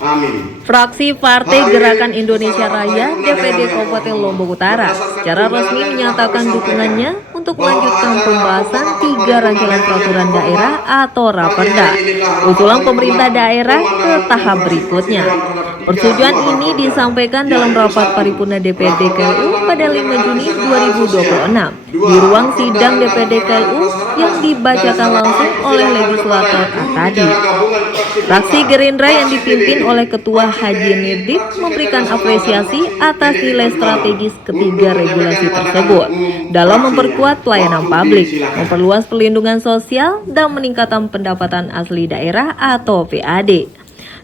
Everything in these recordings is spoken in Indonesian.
Amin. Fraksi Partai Gerakan Indonesia Raya DPD Kabupaten Lombok Utara secara resmi menyatakan dukungannya untuk melanjutkan pembahasan 3 rancangan peraturan daerah atau Raperda usulan pemerintah daerah ke tahap berikutnya. Persetujuan ini disampaikan dalam rapat paripurna DPD KLU pada 5 Juni 2026 di ruang sidang DPD KLU yang dibacakan langsung oleh legislator tadi. Fraksi Gerindra yang dipimpin oleh Ketua Haji Nirdik memberikan apresiasi atas nilai strategis ketiga regulasi tersebut dalam memperkuat pelayanan publik, memperluas perlindungan sosial, dan meningkatkan pendapatan asli daerah atau PAD.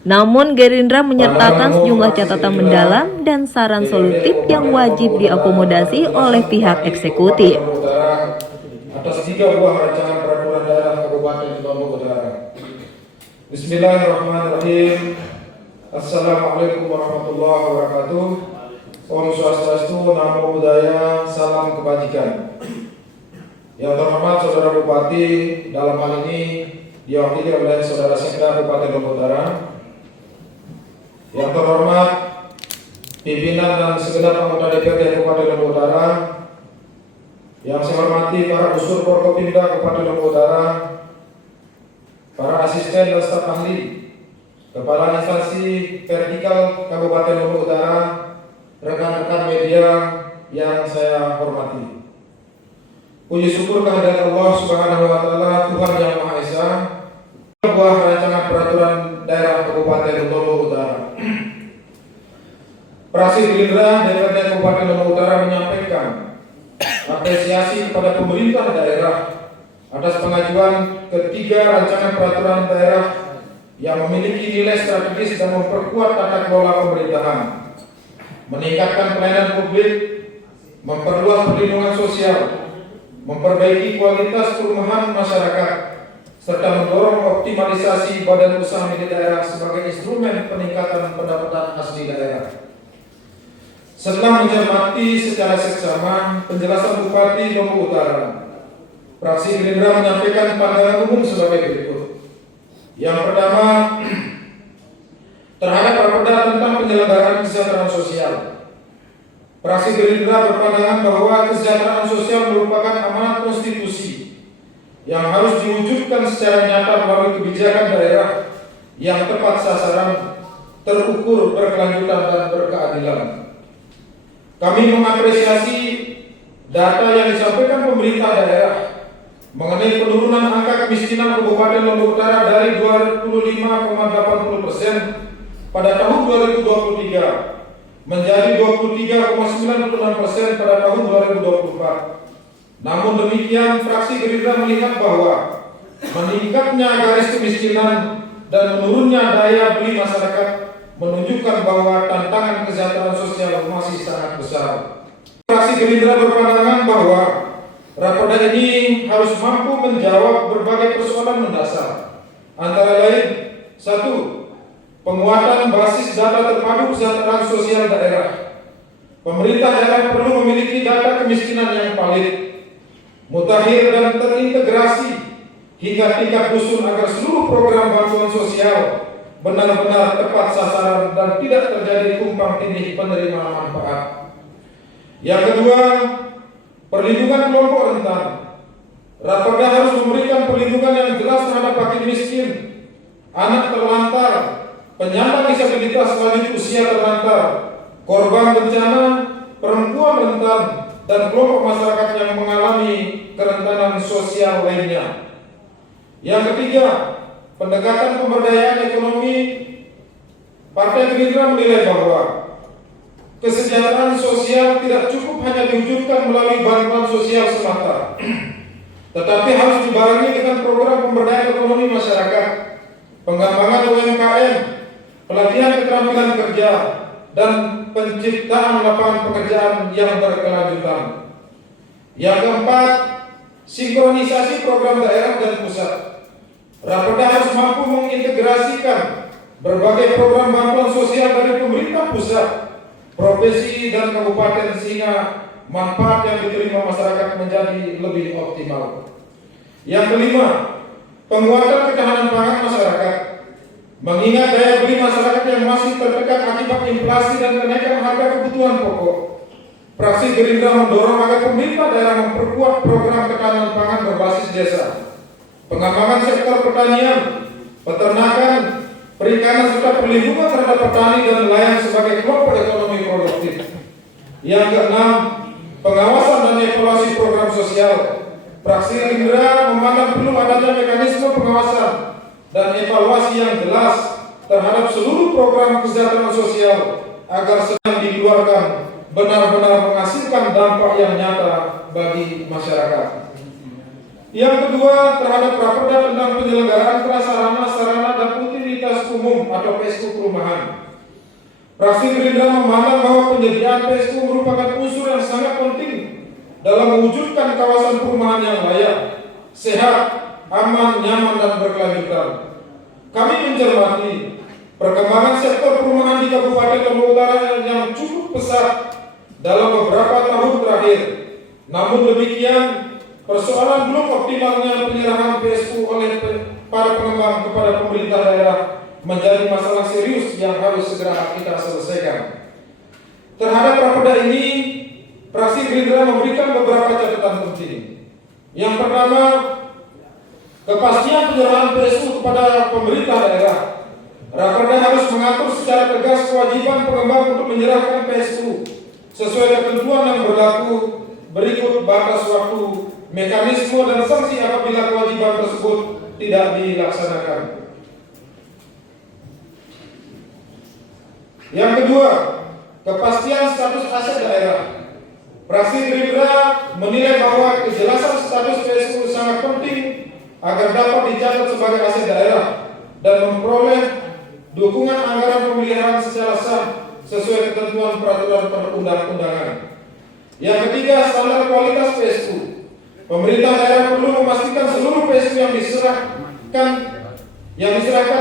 Namun Gerindra menyertakan sejumlah catatan mendalam dan saran solutif yang wajib diakomodasi oleh pihak eksekutif. Atas 3 buah rancangan peraturan daerah Kabupaten Lombok Utara. Bismillahirrahmanirrahim. Assalamualaikum warahmatullahi wabarakatuh. Om Swastiastu, Namo Buddhaya, salam kebajikan. Yang terhormat Saudara Bupati, dalam hal ini diwakili oleh Saudara Sekda Kabupaten Lombok Utara. Yang terhormat pimpinan dan segenap anggota DPRD Kabupaten Lombok Utara. Yang saya hormati para unsur Forkopimda Kabupaten Lombok Utara, para asisten dan staf ahli, kepala instansi vertikal Kabupaten Lombok Utara, rekan-rekan media yang saya hormati. Puji syukur kehadirat Allah Subhanahu wa taala, Tuhan yang Maha Esa. Buah rancangan peraturan daerah Kabupaten Lombok Utara. Fraksi Gerindra DPD Kabupaten Lombok Utara menyampaikan apresiasi kepada pemerintah daerah atas pengajuan ketiga rancangan peraturan daerah yang memiliki nilai strategis dan memperkuat tata kelola pemerintahan, meningkatkan pelayanan publik, memperluas perlindungan sosial, memperbaiki kualitas perumahan masyarakat, serta mendorong optimalisasi badan usaha milik daerah sebagai instrumen peningkatan pendapatan asli daerah. Setelah mencermati secara seksama penjelasan Bupati Lombok Utara, fraksi Gerindra menyampaikan pandangan umum sebagai berikut. Yang pertama, terhadap Raperda tentang penyelenggaraan kesejahteraan sosial. Fraksi Gerindra berpandangan bahwa kesejahteraan sosial merupakan amanat konstitusi yang harus diwujudkan secara nyata melalui kebijakan daerah yang tepat sasaran, terukur, berkelanjutan, dan berkeadilan. Kami mengapresiasi data yang disampaikan pemerintah daerah mengenai penurunan angka kemiskinan Kabupaten Lombok Utara dari 25,80% pada tahun 2023 menjadi 23,96% pada tahun 2024. Namun demikian, fraksi Gerindra melihat bahwa meningkatnya garis kemiskinan dan menurunnya daya beli masyarakat menunjukkan bahwa tantangan kesejahteraan sosial masih sangat besar. Fraksi Gerindra berpandangan bahwa Raperda ini harus mampu menjawab berbagai persoalan mendasar, antara lain: 1. Penguatan basis data terpadu kesejahteraan sosial daerah. Pemerintah daerah perlu memiliki data kemiskinan yang valid, mutakhir, dan terintegrasi hingga tingkat dusun agar seluruh program bantuan sosial benar-benar tepat sasaran dan tidak terjadi tumpang tindih penerima manfaat. Yang kedua, perlindungan kelompok rentan. Raperda harus memberikan perlindungan yang jelas terhadap fakir miskin, anak terlantar, penyandang disabilitas lanjut usia terlantar, korban bencana, perempuan rentan, dan kelompok masyarakat yang mengalami kerentanan sosial lainnya. Yang ketiga, pendekatan pemberdayaan ekonomi. Partai Gerindra menilai bahwa kesejahteraan sosial tidak cukup hanya diwujudkan melalui bantuan sosial semata, tetapi harus dibarengi dengan program pemberdayaan ekonomi masyarakat, pengembangan UMKM, pelatihan keterampilan kerja, dan penciptaan lapangan pekerjaan yang berkelanjutan. Yang keempat, sinkronisasi program daerah dan pusat. Raperda harus mampu mengintegrasikan berbagai program bantuan sosial dari pemerintah pusat, provinsi, dan kabupaten sehingga manfaat yang diterima masyarakat menjadi lebih optimal. Yang kelima, penguatan ketahanan pangan masyarakat. Mengingat daya beli masyarakat yang kebutuhan pokok. Fraksi Gerindra mendorong agar pemerintah daerah memperkuat program ketahanan pangan berbasis desa, pengembangan sektor pertanian, peternakan, perikanan serta perlindungan terhadap petani dan nelayan sebagai kelompok ekonomi produktif. Yang keenam, pengawasan dan evaluasi program sosial. Fraksi Gerindra memandang perlu adanya mekanisme pengawasan dan evaluasi yang jelas terhadap seluruh program kesejahteraan sosial agar sedang dikeluarkan benar-benar menghasilkan dampak yang nyata bagi masyarakat. Yang kedua, terhadap Raperda tentang penyelenggaraan prasarana, sarana dan utilitas umum atau PSU perumahan. Fraksi Gerindra memandang bahwa penyediaan PSU merupakan unsur yang sangat penting dalam mewujudkan kawasan perumahan yang layak, sehat, aman, nyaman, dan berkelanjutan. Kami mencermati perkembangan sektor perumahan di Kabupaten Lombok Utara yang cukup pesat dalam beberapa tahun terakhir. Namun demikian, persoalan belum optimalnya penyerahan PSU oleh para pengembang kepada pemerintah daerah menjadi masalah serius yang harus segera kita selesaikan. Terhadap Raperda ini, Fraksi Gerindra memberikan beberapa catatan penting. Yang pertama, kepastian penyerahan PSU kepada pemerintah daerah. Raperda harus mengatur secara tegas kewajiban pengembang untuk menyerahkan PSU sesuai ketentuan yang berlaku berikut batas waktu, mekanisme dan sanksi apabila kewajiban tersebut tidak dilaksanakan. Yang kedua, kepastian status aset daerah. Fraksi Gerindra menilai bahwa kejelasan status PSU sangat penting agar dapat dicatat sebagai aset daerah dan memperoleh dukungan anggaran pemeliharaan secara sah sesuai ketentuan peraturan perundang-undangan. Yang ketiga, standar kualitas PSU. Pemerintah daerah perlu memastikan seluruh PSU yang diserahkan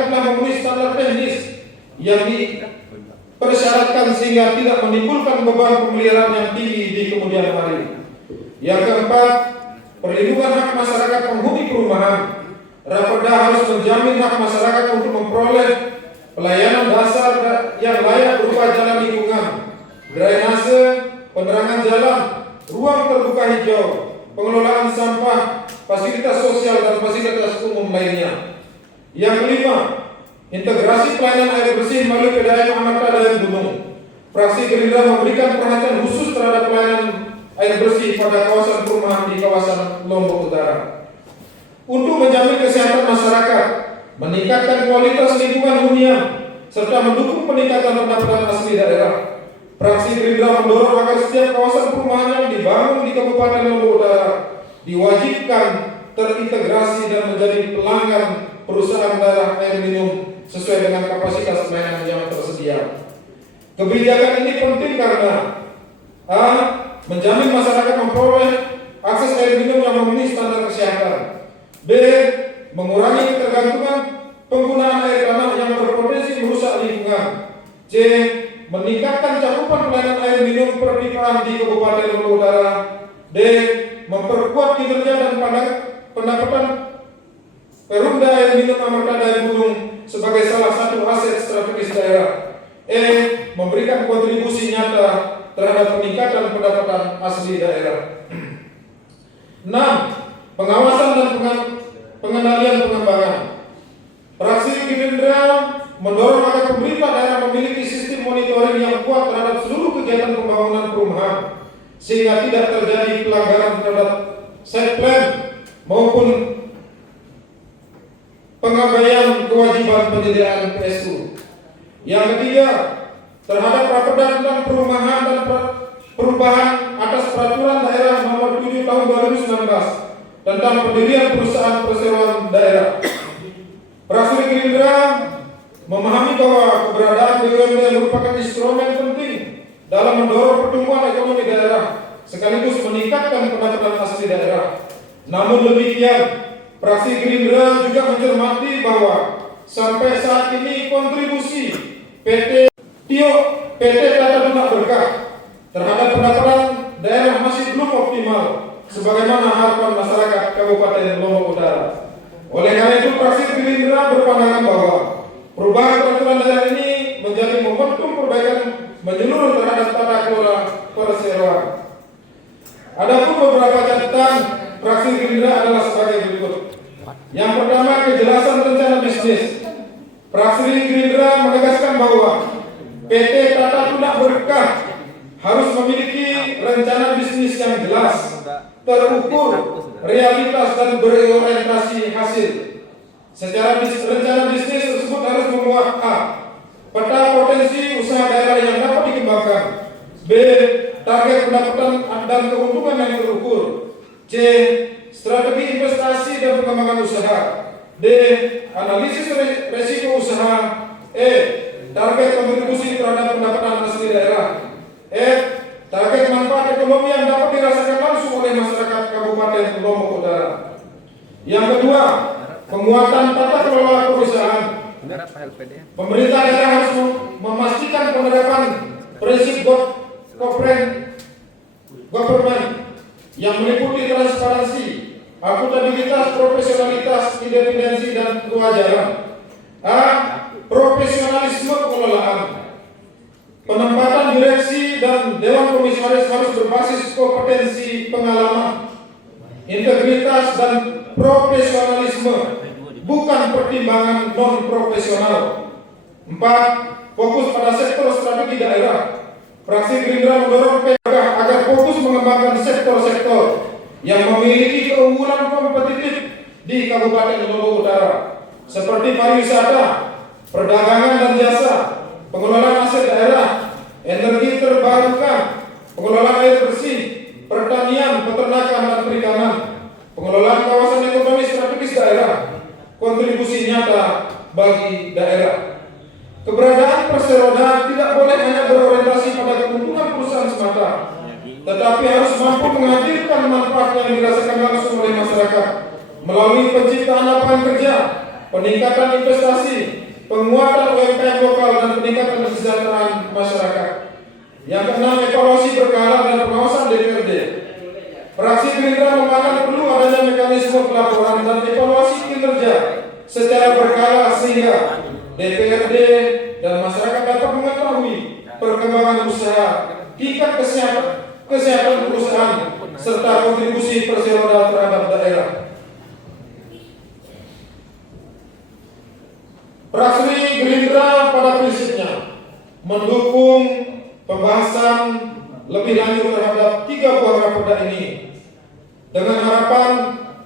telah memenuhi standar teknis yang dipersyaratkan sehingga tidak menimbulkan beban pemeliharaan yang tinggi di kemudian hari. Yang keempat, perlindungan hak masyarakat penghuni perumahan. Raperda harus menjamin hak masyarakat untuk memperoleh pelayanan dasar yang layak berupa jalan lingkungan, drainase, penerangan jalan, ruang terbuka hijau, pengelolaan sampah, fasilitas sosial dan fasilitas umum lainnya. Yang kelima, integrasi pelayanan air bersih melalui PDAM Amarta Dayan Gunung. Fraksi Gerindra memberikan perhatian khusus terhadap pelayanan air bersih pada kawasan perumahan di kawasan Lombok Utara. Untuk menjamin kesehatan masyarakat, meningkatkan kualitas lingkungan hunian, serta mendukung peningkatan pendapatan asli daerah, Fraksi Gerindra mendorong agar setiap kawasan perumahan yang dibangun di Kabupaten Lombok Utara diwajibkan terintegrasi dan menjadi pelanggan perusahaan daerah air minum sesuai dengan kapasitas pelayanan yang tersedia. Kebijakan ini penting karena a. menjamin masyarakat memperoleh akses air minum yang memenuhi standar kesehatan, b. mengurangi ketergantungan penggunaan air tanah yang berpotensi merusak lingkungan, c. meningkatkan cakupan pelayanan air minum perpipaan di Kabupaten Lombok Utara, d. memperkuat kinerja dan pendapatan Perumda Air Minum Amarta Dayan Gunung sebagai salah satu aset strategis daerah, e. memberikan kontribusi nyata terhadap peningkatan pendapatan asli daerah. 6. Pengawasan dan pengendalian pengembangan. Fraksi Gerindra mendorong agar pemerintah daerah memiliki sistem monitoring yang kuat terhadap seluruh kegiatan pembangunan perumahan sehingga tidak terjadi pelanggaran terhadap site plan maupun pengabaian kewajiban penyediaan PSU. Yang ketiga, terhadap Raperda tentang perumahan dan perubahan atas Peraturan Daerah Nomor 7 Tahun 2019 tentang pendirian perusahaan perseroan daerah. Fraksi Gerindra memahami bahwa keberadaan BUMD merupakan instrumen penting dalam mendorong pertumbuhan ekonomi daerah sekaligus meningkatkan pendapatan asli daerah. Namun demikian, Fraksi Gerindra juga mencermati bahwa sampai saat ini kontribusi PT Tata Lunak Berkah terhadap pendapatan daerah masih belum optimal sebagaimana harapan masyarakat Kabupaten Lombok Utara. Oleh karena itu, Fraksi Gerindra berpandangan bahwa perubahan peraturan daerah ini menjadi momentum perbaikan menyeluruh terhadap tata kelola PT Tata Tuna Berkah harus memiliki rencana bisnis yang jelas, terukur, realitas dan berorientasi hasil. Secara rencana bisnis tersebut harus memuat A. Peta potensi usaha daerah yang dapat dikembangkan. B. Target pendapatan dan keuntungan yang terukur. C. Strategi investasi dan pengembangan usaha. D. Analisis resiko usaha. E. Target kontribusi terhadap pendapatan asli daerah. F. Target manfaat ekonomi yang dapat dirasakan langsung oleh masyarakat Kabupaten Lombok Utara. Yang kedua, penguatan tata kelola perusahaan. Pemerintah daerah harus memastikan penerapan prinsip corporate government yang meliputi transparansi, akuntabilitas, profesionalitas, independensi, dan kewajaran. A. Profesionalisme pengelolaan. Penempatan direksi dan dewan komisaris harus berbasis kompetensi, pengalaman, integritas, dan profesionalisme, bukan pertimbangan non-profesional. 4. Fokus pada sektor strategi daerah. Fraksi Gerindra mendorong PKK agar fokus mengembangkan sektor-sektor yang memiliki keunggulan kompetitif di Kabupaten Lombok Utara, seperti pariwisata, perdagangan dan jasa, pengelolaan aset daerah, energi terbarukan, pengelolaan air bersih, pertanian, peternakan dan perikanan, pengelolaan kawasan ekonomi strategis daerah, kontribusi nyata bagi daerah. Keberadaan Perseroda tidak boleh hanya berorientasi pada keuntungan perusahaan semata, tetapi harus mampu menghadirkan manfaat yang dirasakan langsung oleh masyarakat melalui penciptaan lapangan kerja, peningkatan investasi, penguatan UMKM lokal, dan peningkatan kesejahteraan masyarakat. Yang keenam, evaluasi berkala dan pengawasan DPRD. Fraksi Gerindra memandang perlu adanya mekanisme pelaporan dan evaluasi kinerja secara berkala sehingga DPRD dan masyarakat dapat mengetahui perkembangan usaha, tingkat kesehatan perusahaan, serta kontribusi Perseroda terhadap daerah. Fraksi Gerindra pada prinsipnya mendukung pembahasan lebih lanjut terhadap 3 buah raperda ini, dengan harapan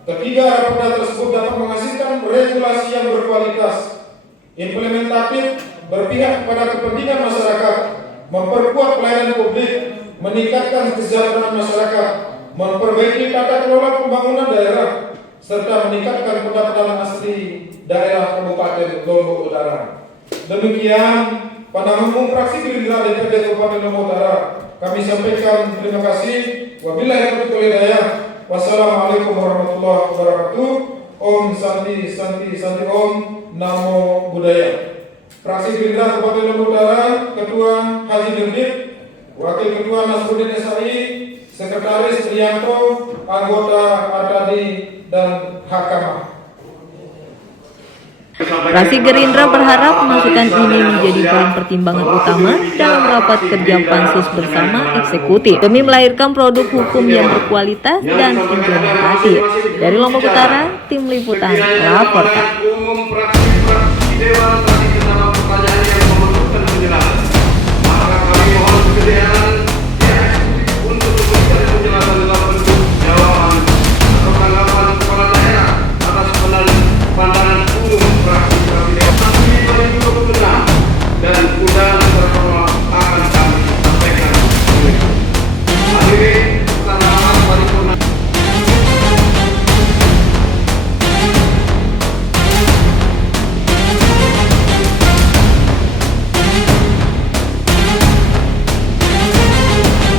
ketiga raperda tersebut dapat menghasilkan regulasi yang berkualitas, implementatif, berpihak pada kepentingan masyarakat, memperkuat pelayanan publik, meningkatkan kesejahteraan masyarakat, memperbaiki tata kelola pembangunan daerah, serta meningkatkan pendapatan asli daerah Kabupaten Lombok Utara. Demikian pandangan umum fraksi Gerindra DPRD Kabupaten Lombok Utara. Kami sampaikan terima kasih. Wabillahi taufiq wal hidayah. Wassalamualaikum warahmatullahi wabarakatuh. Om Santi Santi Santi Om. Namo Buddhaya. Fraksi Gerindra Kabupaten Lombok Utara, Ketua Haji Dirdik, Wakil Ketua Nasruddin SAI, Sekretaris Trianto, anggota Artadi dan Hakamah. Fraksi Gerindra berharap masukan ini menjadi bahan pertimbangan utama dalam rapat kerja pansus bersama eksekutif demi melahirkan produk hukum yang berkualitas dan implementatif. Dari Lombok Utara, Tim Liputan melaporkan.